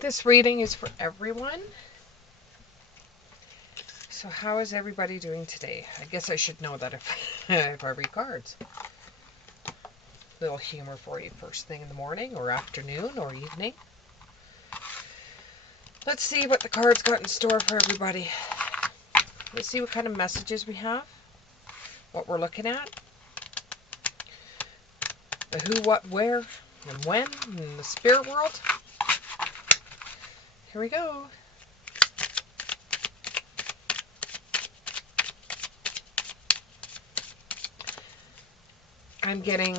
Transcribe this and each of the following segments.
This reading is for everyone. So how is everybody doing today? I guess I should know that if I read cards. Little humor for you first thing in the morning or afternoon or evening. Let's see what the cards got in store for everybody. Let's see what kind of messages we have. What we're looking at. The who, what, where, and when in the spirit world. Here we go. I'm getting,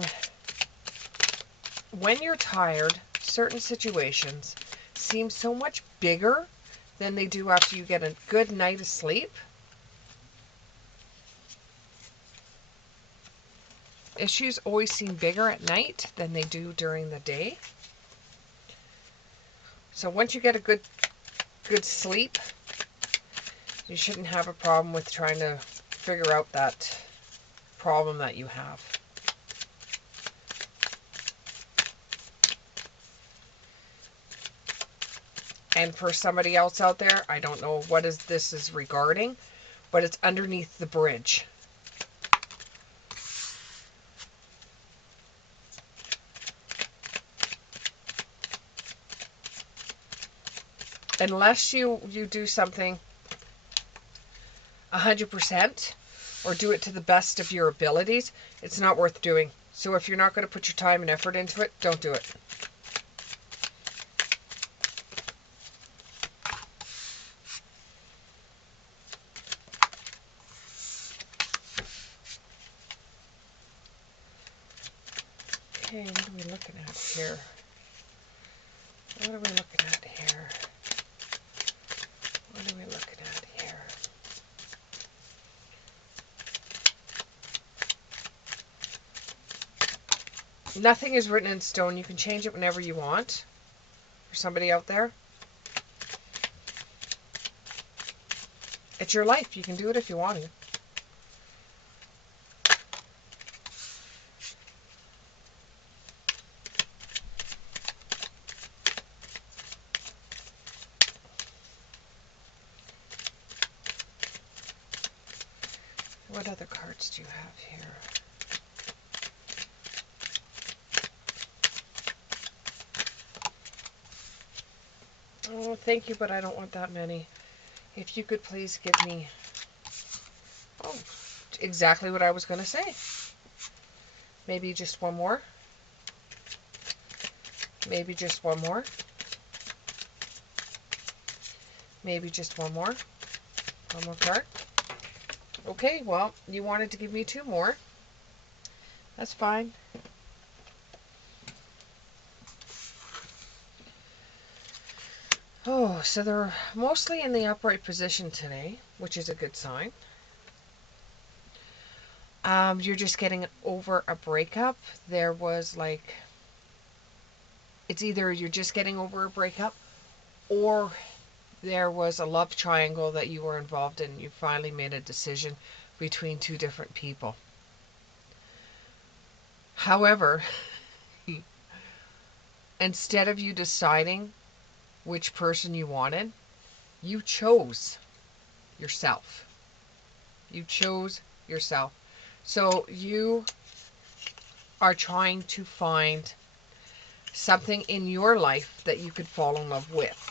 when you're tired, certain situations seem so much bigger than they do after you get a good night of sleep. Issues always seem bigger at night than they do during the day. So once you get a good sleep, you shouldn't have a problem with trying to figure out that problem that you have. And for somebody else out there, I don't know what this is regarding, but it's underneath the bridge. Unless you do something 100% or do it to the best of your abilities, it's not worth doing. So if you're not going to put your time and effort into it, don't do it. Okay, what are we looking at here? What are we looking at here? What are we looking at here? Nothing is written in stone. You can change it whenever you want. For somebody out there, it's your life. You can do it if you want to. What other cards do you have here? Oh, thank you, but I don't want that many. If you could please give me... Oh, exactly what I was going to say. Maybe just one more. Maybe just one more. Maybe just one more. One more card. Okay, well, you wanted to give me two more. That's fine. Oh, so they're mostly in the upright position today, which is a good sign. You're just getting over a breakup. There was like, it's either you're just getting over a breakup or there was a love triangle that you were involved in. You finally made a decision between two different people. However, instead of you deciding which person you wanted, you chose yourself. You chose yourself. So you are trying to find something in your life that you could fall in love with.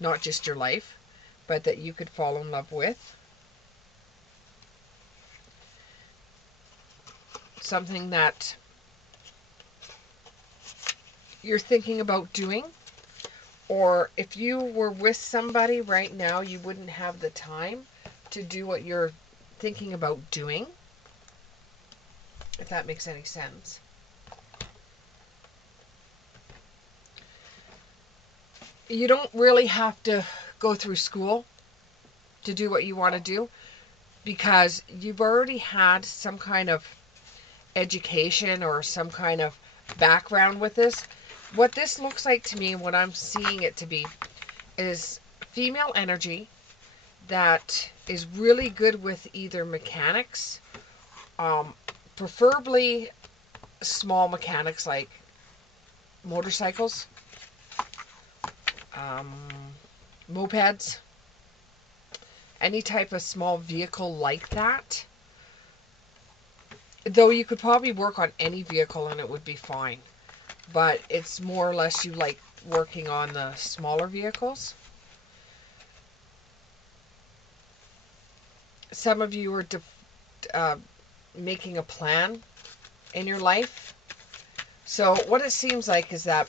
Not just your life, but that you could fall in love with. Something that you're thinking about doing. Or if you were with somebody right now, you wouldn't have the time to do what you're thinking about doing. If that makes any sense. You don't really have to go through school to do what you want to do, because you've already had some kind of education or some kind of background with this. What this looks like to me, what I'm seeing it to be, is female energy that is really good with either mechanics, preferably small mechanics like motorcycles, um, mopeds, any type of small vehicle like that. Though you could probably work on any vehicle and it would be fine. But it's more or less you like working on the smaller vehicles. Some of you are making a plan in your life. So what it seems like is that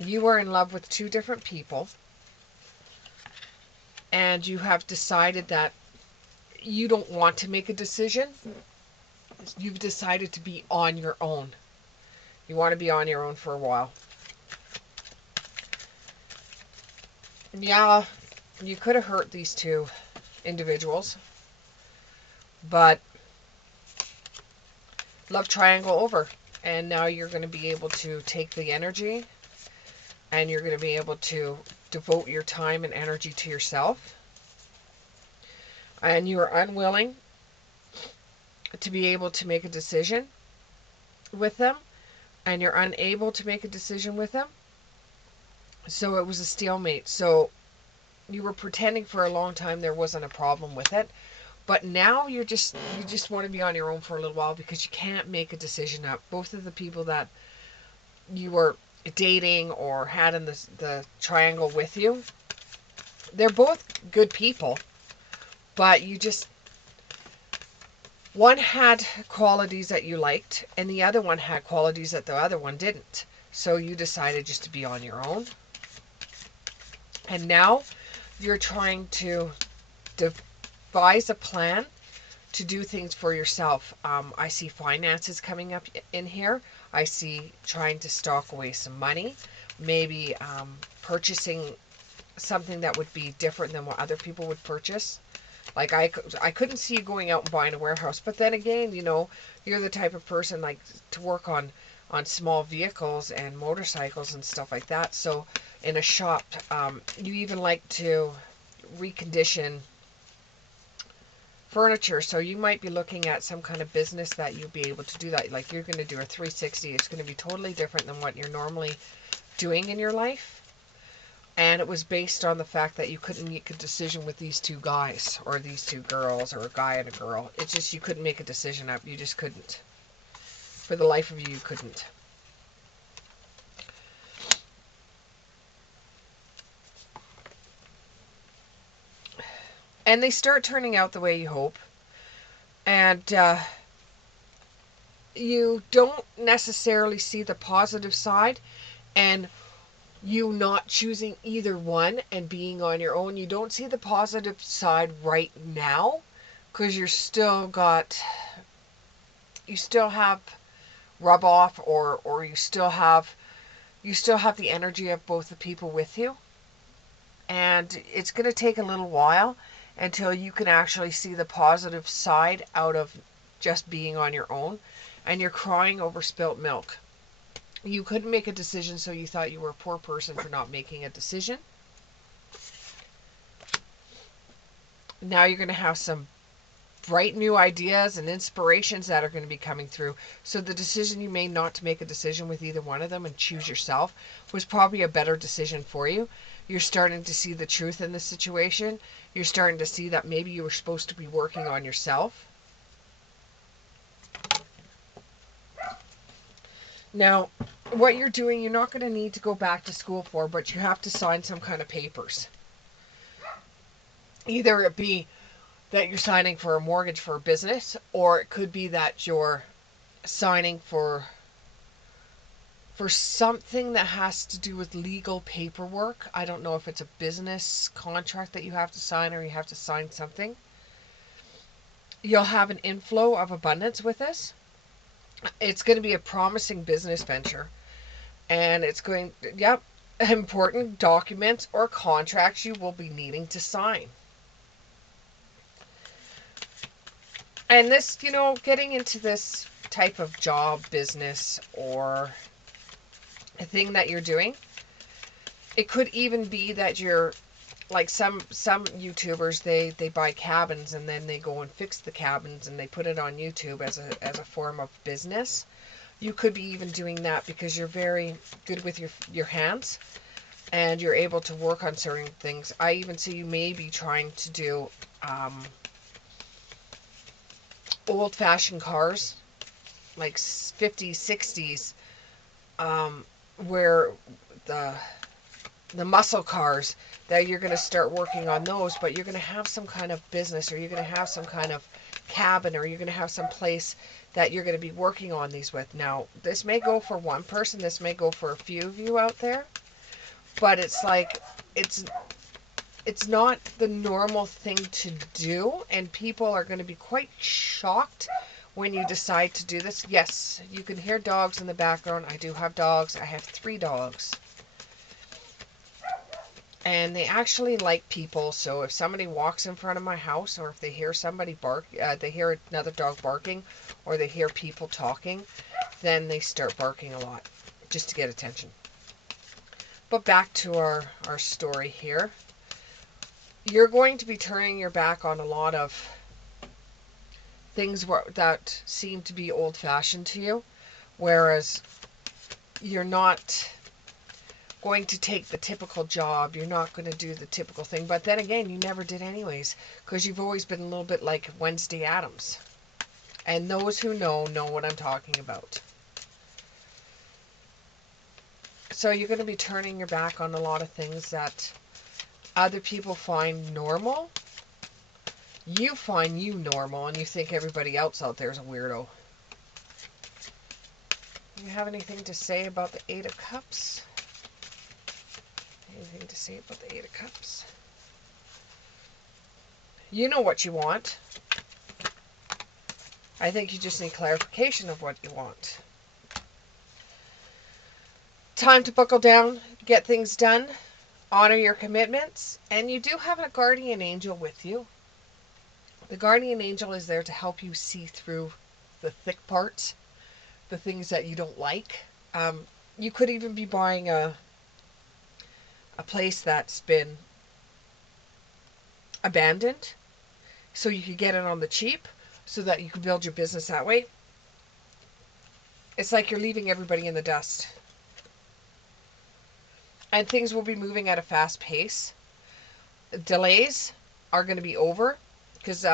you are in love with two different people, and you have decided that you don't want to make a decision. You've decided to be on your own. You want to be on your own for a while. Yeah, you could have hurt these two individuals, but love triangle over. And now you're going to be able to take the energy and you're going to be able to devote your time and energy to yourself. And you are unwilling to be able to make a decision with them, and you're unable to make a decision with them. So it was a stalemate. So you were pretending for a long time there wasn't a problem with it, but now you just want to be on your own for a little while because you can't make a decision up. Both of the people that you were dating or had in the triangle with you, they're both good people, but you just, one had qualities that you liked and the other one had qualities that the other one didn't. So you decided just to be on your own. And now you're trying to devise a plan to do things for yourself. I see finances coming up in here. I see trying to stock away some money, maybe purchasing something that would be different than what other people would purchase. Like I couldn't see you going out and buying a warehouse, but then again, you know, you're the type of person like to work on small vehicles and motorcycles and stuff like that. So in a shop, you even like to recondition furniture. So you might be looking at some kind of business that you'll be able to do that. Like you're going to do a 360. It's going to be totally different than what you're normally doing in your life. And it was based on the fact that you couldn't make a decision with these two guys or these two girls or a guy and a girl. It's just you couldn't make a decision up. You just couldn't. For the life of you, you couldn't. And they start turning out the way you hope. And you don't necessarily see the positive side. And you not choosing either one and being on your own, you don't see the positive side right now because you still have rub off, or you still have the energy of both the people with you, and it's going to take a little while until you can actually see the positive side out of just being on your own. And you're crying over spilt milk. You couldn't make a decision, so you thought you were a poor person for not making a decision. Now you're going to have some bright new ideas and inspirations that are going to be coming through. So the decision you made not to make a decision with either one of them and choose yourself was probably a better decision for you. You're starting to see the truth in the situation. You're starting to see that maybe you were supposed to be working on yourself. Now, what you're doing, you're not going to need to go back to school for, but you have to sign some kind of papers. Either it be that you're signing for a mortgage for a business, or it could be that you're signing for something that has to do with legal paperwork. I don't know if it's a business contract that you have to sign, or you have to sign something. You'll have an inflow of abundance with this. It's going to be a promising business venture. And it's going, yep, important documents or contracts you will be needing to sign. And this, you know, getting into this type of job, business, or a thing that you're doing, it could even be that you're like some YouTubers, they buy cabins and then they go and fix the cabins and they put it on YouTube as a form of business. You could be even doing that because you're very good with your hands. and you're able to work on certain things. I even see you maybe trying to do old-fashioned cars, like 50s, 60s, where the the muscle cars, that you're going to start working on those, but you're going to have some kind of business, or you're going to have some kind of cabin, or you're going to have some place that you're going to be working on these with. Now, this may go for one person, this may go for a few of you out there, but it's like, it's it's not the normal thing to do, and people are going to be quite shocked when you decide to do this. Yes, you can hear dogs in the background. I do have dogs. I have 3 dogs. And they actually like people, so if somebody walks in front of my house, or if they hear somebody bark, they hear another dog barking, or they hear people talking, then they start barking a lot, just to get attention. But back to our story here. You're going to be turning your back on a lot of things that seem to be old-fashioned to you, whereas you're not going to take the typical job. You're not going to do the typical thing. But then again, you never did anyways, because you've always been a little bit like Wednesday Addams. And those who know what I'm talking about. So you're going to be turning your back on a lot of things that other people find normal. You find you normal, and you think everybody else out there is a weirdo. Do you have anything to say about the 8 of Cups? Anything to say about the 8 of Cups? You know what you want. I think you just need clarification of what you want. Time to buckle down, get things done, honor your commitments, and you do have a guardian angel with you. The guardian angel is there to help you see through the thick parts, the things that you don't like. You could even be buying a place that's been abandoned, so you could get it on the cheap, so that you can build your business that way. It's like you're leaving everybody in the dust. And things will be moving at a fast pace. Delays are going to be over, because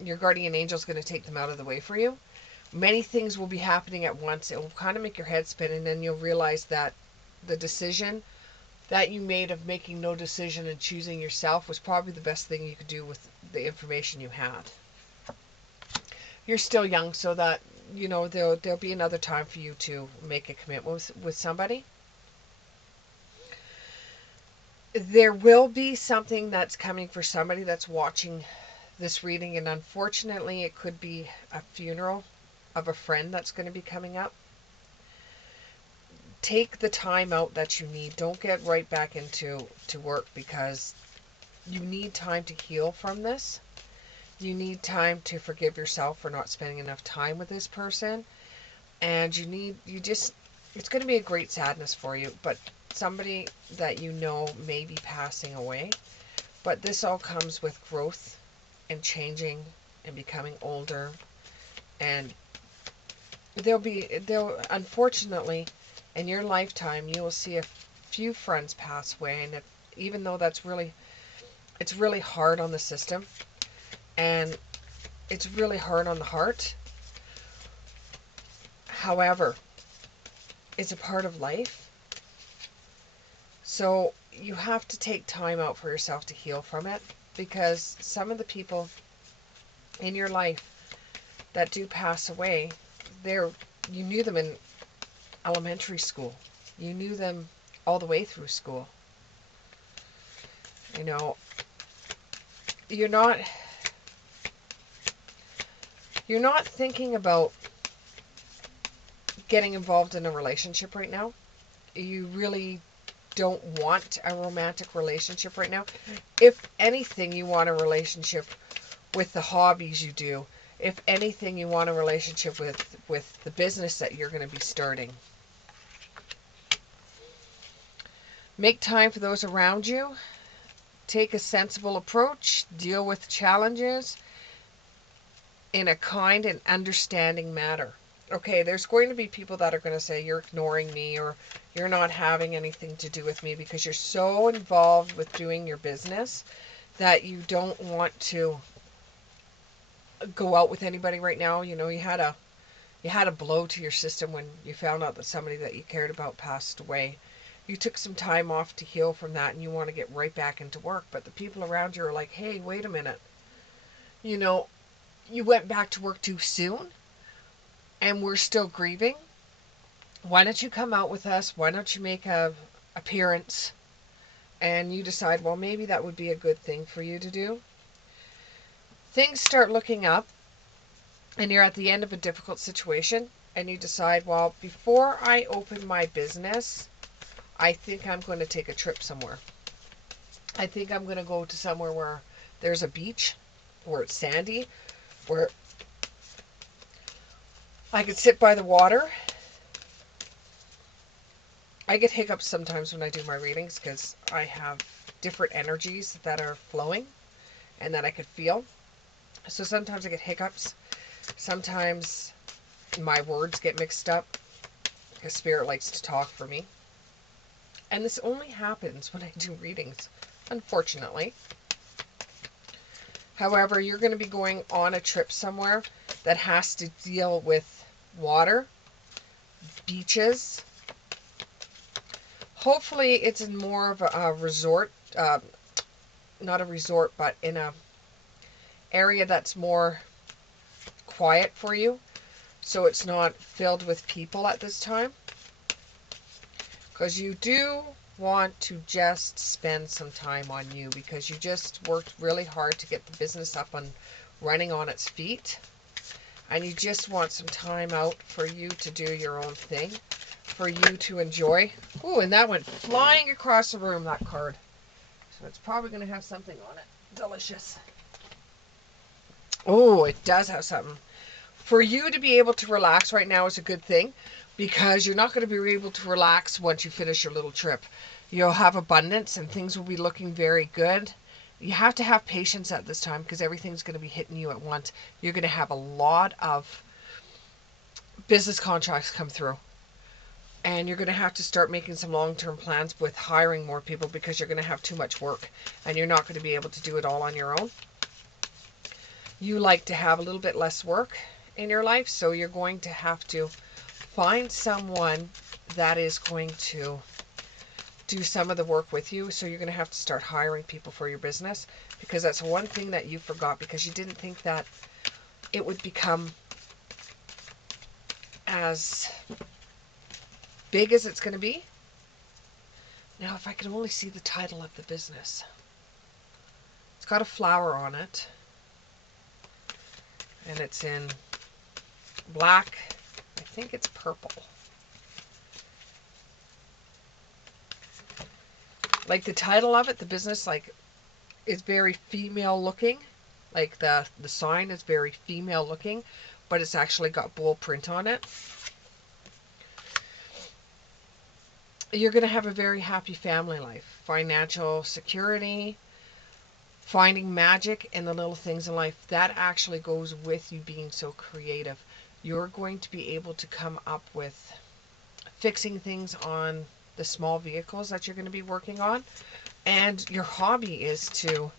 your guardian angel is going to take them out of the way for you. Many things will be happening at once. It will kind of make your head spin, and then you'll realize that the decision that you made of making no decision and choosing yourself was probably the best thing you could do with the information you had. You're still young, so that, you know, there'll be another time for you to make a commitment with somebody. There will be something that's coming for somebody that's watching this reading, and unfortunately it could be a funeral of a friend that's going to be coming up. Take the time out that you need. Don't get right back into work, because you need time to heal from this. You need time to forgive yourself for not spending enough time with this person. And it's going to be a great sadness for you, but somebody that you know may be passing away. But this all comes with growth and changing and becoming older. And unfortunately, in your lifetime, you will see a few friends pass away. And even though it's really hard on the system, and it's really hard on the heart. However, it's a part of life. So you have to take time out for yourself to heal from it, because some of the people in your life that do pass away, you knew them in elementary school. You knew them all the way through school. You know, you're not thinking about getting involved in a relationship right now. You really don't want a romantic relationship right now. If anything, you want a relationship with the hobbies you do. If anything, you want a relationship with the business that you're going to be starting. Make time for those around you. Take a sensible approach. Deal with challenges in a kind and understanding manner. Okay, there's going to be people that are going to say you're ignoring me, or you're not having anything to do with me because you're so involved with doing your business that you don't want to go out with anybody right now. You know, you had a blow to your system when you found out that somebody that you cared about passed away. You took some time off to heal from that and you want to get right back into work, but the people around you are like, "Hey, wait a minute. You know, you went back to work too soon and we're still grieving. Why don't you come out with us? Why don't you make a appearance?" And you decide, well, maybe that would be a good thing for you to do. Things start looking up and you're at the end of a difficult situation and you decide, well, before I open my business, I think I'm going to take a trip somewhere. I think I'm going to go to somewhere where there's a beach, where it's sandy, where I could sit by the water. I get hiccups sometimes when I do my readings because I have different energies that are flowing and that I could feel. So sometimes I get hiccups. Sometimes my words get mixed up because Spirit likes to talk for me. And this only happens when I do readings, unfortunately. However, you're going to be going on a trip somewhere that has to deal with water, beaches. Hopefully it's in more of a resort, not a resort, but in a area that's more quiet for you. So it's not filled with people at this time. Because you do want to just spend some time on you because you just worked really hard to get the business up and running on its feet. And you just want some time out for you to do your own thing, for you to enjoy. Ooh, and that went flying across the room, that card. So it's probably going to have something on it. Delicious. Oh, it does have something. For you to be able to relax right now is a good thing because you're not going to be able to relax once you finish your little trip. You'll have abundance and things will be looking very good. You have to have patience at this time because everything's going to be hitting you at once. You're going to have a lot of business contracts come through. And you're going to have to start making some long-term plans with hiring more people because you're going to have too much work and you're not going to be able to do it all on your own. You like to have a little bit less work in your life, so you're going to have to find someone that is going to do some of the work with you. So you're going to have to start hiring people for your business because that's one thing that you forgot because you didn't think that it would become as big as it's going to be. Now, if I could only see the title of the business. It's got a flower on it. And it's in black. I think it's purple. Like the title of it, the business, like, is very female looking. Like the sign is very female looking, but it's actually got bull print on it. You're going to have a very happy family life, financial security, finding magic in the little things in life. That actually goes with you being so creative. You're going to be able to come up with fixing things on the small vehicles that you're going to be working on. And your hobby is to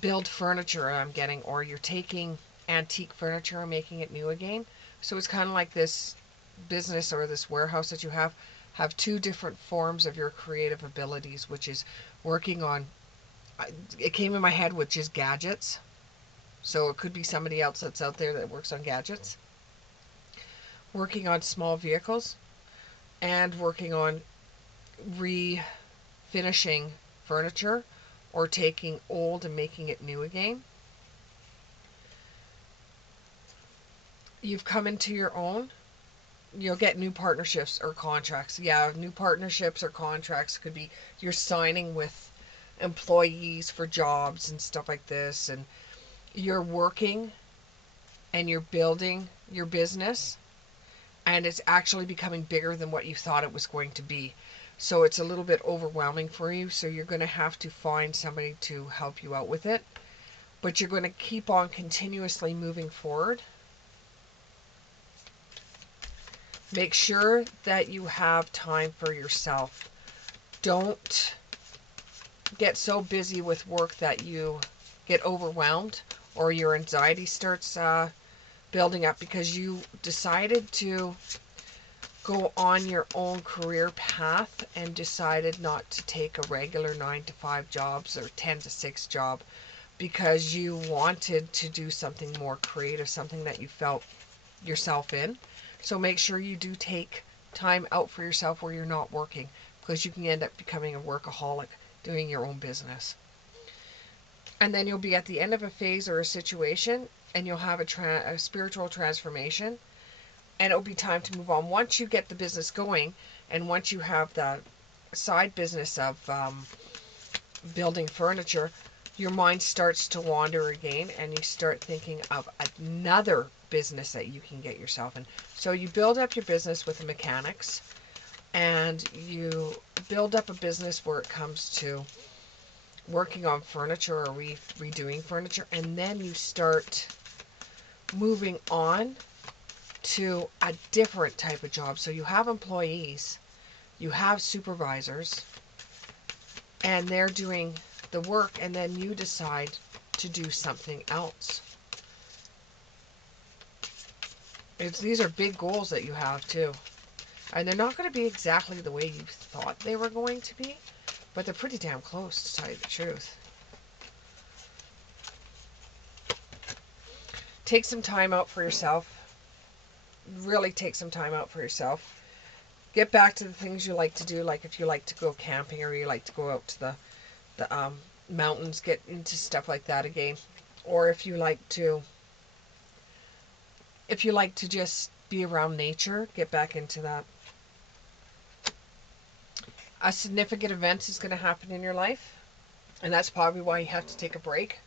build furniture, I'm getting, or you're taking antique furniture and making it new again. So it's kind of like this business or this warehouse that you have two different forms of your creative abilities, which is working on, it came in my head, which is gadgets. So it could be somebody else that's out there that works on gadgets, working on small vehicles, and working on refinishing furniture or taking old and making it new again. You've come into your own. You'll get new partnerships or contracts. Yeah, new partnerships or contracts could be you're signing with employees for jobs and stuff like this, and you're working and you're building your business and it's actually becoming bigger than what you thought it was going to be. So it's a little bit overwhelming for you. So you're going to have to find somebody to help you out with it. But you're going to keep on continuously moving forward. Make sure that you have time for yourself. Don't get so busy with work that you get overwhelmed or your anxiety starts building up because you decided to go on your own career path and decided not to take a regular 9 to 5 jobs or 10 to 6 job because you wanted to do something more creative, something that you felt yourself in. So make sure you do take time out for yourself where you're not working, because you can end up becoming a workaholic doing your own business. And then you'll be at the end of a phase or a situation and you'll have a spiritual transformation, and it'll be time to move on. Once you get the business going and once you have the side business of building furniture, your mind starts to wander again and you start thinking of another business that you can get yourself in. So you build up your business with the mechanics, and you build up a business where it comes to working on furniture or redoing furniture, and then you start moving on to a different type of job. So you have employees, you have supervisors, and they're doing the work, and then you decide to do something else. These are big goals that you have too. And they're not going to be exactly the way you thought they were going to be, but they're pretty damn close, to tell you the truth. Take some time out for yourself. Really take some time out for yourself. Get back to the things you like to do, like if you like to go camping or you like to go out to the mountains, get into stuff like that again. Or if you like to just be around nature, get back into that. A significant event is going to happen in your life, and that's probably why you have to take a break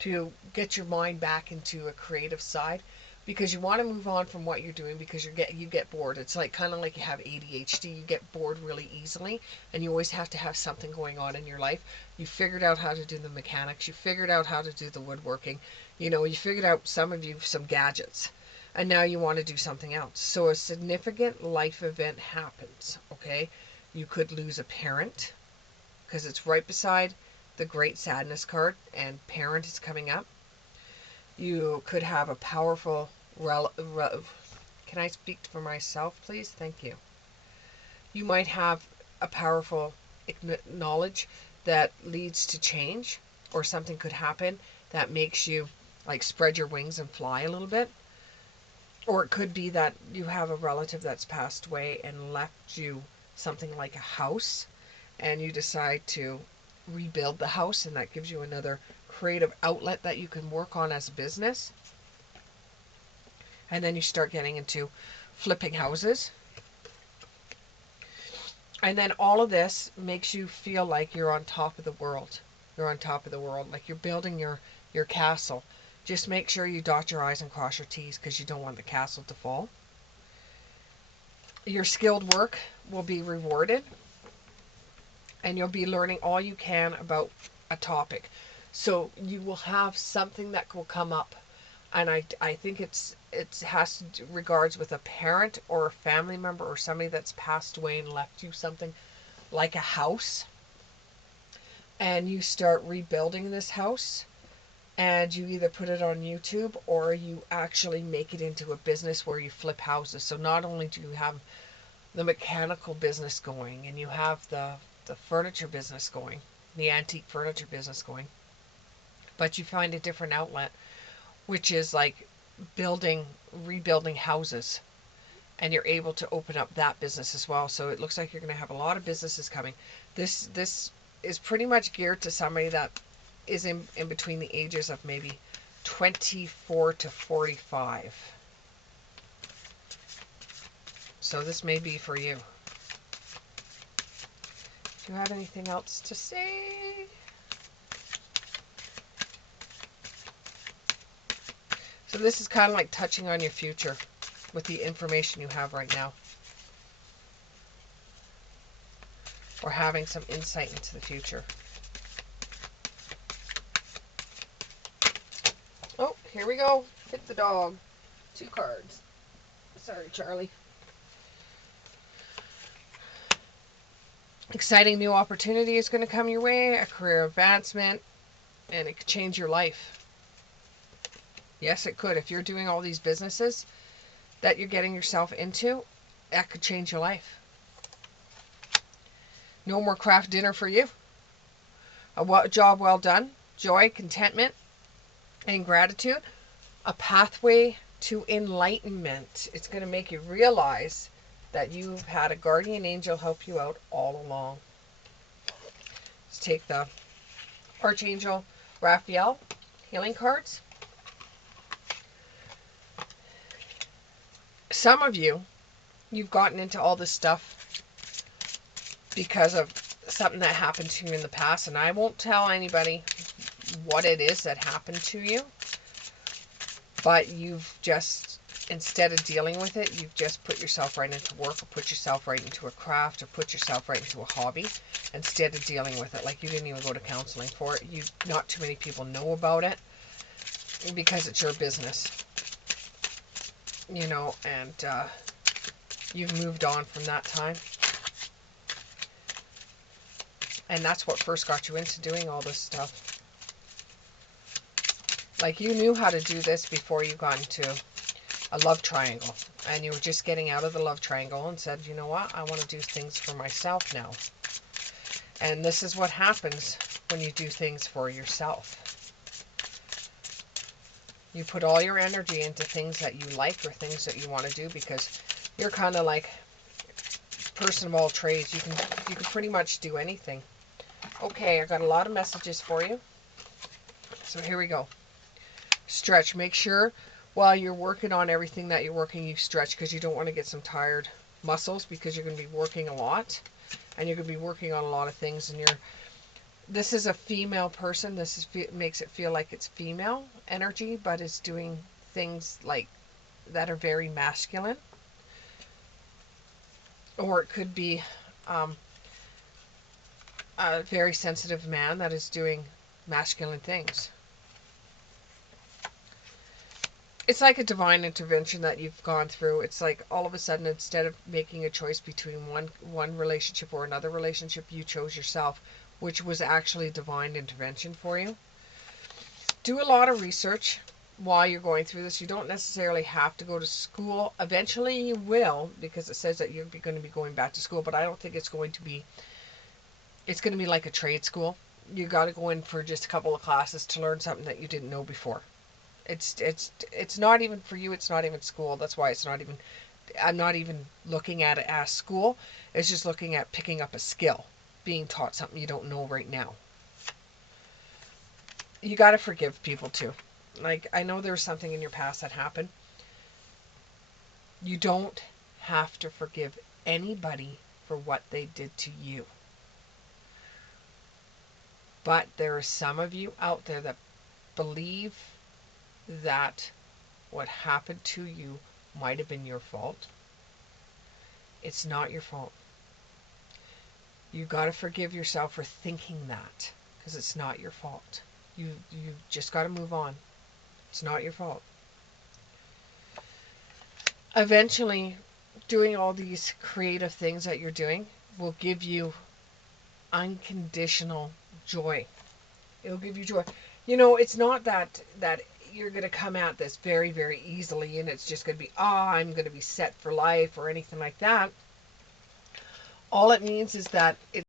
to get your mind back into a creative side, because you want to move on from what you're doing because you get bored. It's like kind of like you have ADHD. You get bored really easily, and you always have to have something going on in your life. You figured out how to do the mechanics. You figured out how to do the woodworking. You figured out, some of you, some gadgets, and now you want to do something else. So a significant life event happens, okay? You could lose a parent, because it's right beside the great sadness card, and parent is coming up. You could have a powerful can I speak for myself, please? Thank you. You might have a powerful knowledge that leads to change, or something could happen that makes you like spread your wings and fly a little bit. Or it could be that you have a relative that's passed away and left you something like a house, and you decide to rebuild the house, and that gives you another creative outlet that you can work on as a business. And then you start getting into flipping houses. And then all of this makes you feel like you're on top of the world. You're on top of the world, like you're building your castle. Just make sure you dot your I's and cross your T's, because you don't want the castle to fall. Your skilled work will be rewarded, and you'll be learning all you can about a topic. So you will have something that will come up, and I think it has to do regards with a parent or a family member or somebody that's passed away and left you something like a house, and you start rebuilding this house, and you either put it on YouTube or you actually make it into a business where you flip houses. So not only do you have the mechanical business going, and you have the furniture business going, the antique furniture business going, but you find a different outlet, which is like rebuilding houses, and you're able to open up that business as well. So it looks like you're going to have a lot of businesses coming. This is pretty much geared to somebody that is in between the ages of maybe 24 to 45. So this may be for you. Do you have anything else to say? So this is kind of like touching on your future with the information you have right now, or having some insight into the future. Oh, here we go. Hit the dog. 2 cards. Sorry, Charlie. Exciting new opportunity is going to come your way, a career advancement, and it could change your life. Yes, it could. If you're doing all these businesses that you're getting yourself into, that could change your life. No more craft dinner for you. A job well done, joy, contentment, and gratitude. A pathway to enlightenment. It's going to make you realize that you've had a guardian angel help you out all along. Let's take the Archangel Raphael healing cards. Some of you, you've gotten into all this stuff because of something that happened to you in the past, and I won't tell anybody what it is that happened to you, but you've just, instead of dealing with it, you've just put yourself right into work, or put yourself right into a craft, or put yourself right into a hobby instead of dealing with it. Like, you didn't even go to counseling for it. Not too many people know about it because it's your business, and you've moved on from that time. And that's what first got you into doing all this stuff. Like, you knew how to do this before you got into a love triangle. And you were just getting out of the love triangle and said, you know what? I want to do things for myself now. And this is what happens when you do things for yourself. You put all your energy into things that you like or things that you want to do, because you're kind of like person of all trades. You can pretty much do anything. Okay, I got a lot of messages for you. So here we go. Stretch. Make sure while you're working on everything that you're working, you stretch, because you don't want to get some tired muscles, because you're going to be working a lot, and you're going to be working on a lot of things. And this is a female person. Makes it feel like it's female energy, but it's doing things like that are very masculine. Or it could be a very sensitive man that is doing masculine things. It's like a divine intervention that you've gone through. It's like all of a sudden, instead of making a choice between one relationship or another relationship, you chose yourself, which was actually divine intervention for you. Do a lot of research while you're going through this. You don't necessarily have to go to school. Eventually you will, because it says that you're going to be going back to school, but I don't think it's going to be like a trade school. You got to go in for just a couple of classes to learn something that you didn't know before. It's not even for you. It's not even school. That's why I'm not even looking at it as school. It's just looking at picking up a skill, being taught something you don't know right now. You got to forgive people too. Like, I know there was something in your past that happened. You don't have to forgive anybody for what they did to you. But there are some of you out there that believe that what happened to you might have been your fault. It's not your fault. You got to forgive yourself for thinking that, because it's not your fault. You just got to move on. It's not your fault. Eventually, doing all these creative things that you're doing will give you unconditional joy. It'll give you joy. It's not that you're going to come at this very, very easily and it's just going to be, I'm going to be set for life or anything like that. All it means is that